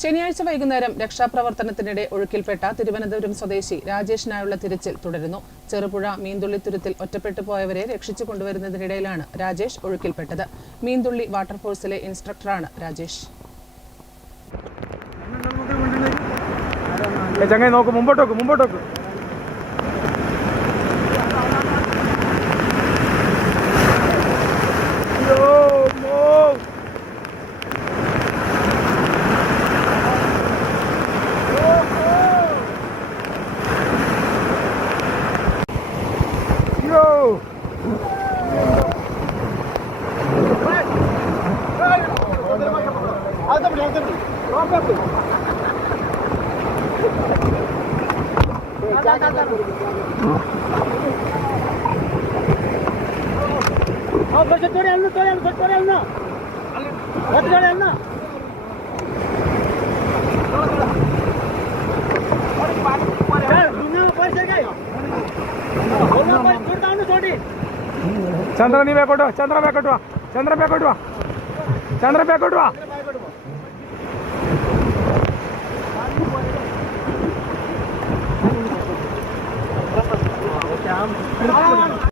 ശനിയാഴ്ച വൈകുന്നേരം രക്ഷാപ്രവർത്തനത്തിനിടെ ഒഴുക്കിൽപ്പെട്ട തിരുവനന്തപുരം സ്വദേശി രാജേഷിനായുള്ള തിരച്ചിൽ തുടരുന്നു. ചെറുപുഴ മീൻതുള്ളിത്തുരുത്തിൽ ഒറ്റപ്പെട്ടു പോയവരെ രക്ഷിച്ചു കൊണ്ടുവരുന്നതിനിടയിലാണ് രാജേഷ് ഒഴുക്കിൽപ്പെട്ടത്. മീൻതുള്ളി വാട്ടർഫോഴ്സിലെ ഇൻസ്ട്രക്ടറാണ് രാജേഷ്. മുമ്പോട്ടോക്ക് चंद्र नहीं बैकोट चंद्र बैकोट चंद्र बैकोट चंद्र बैकोट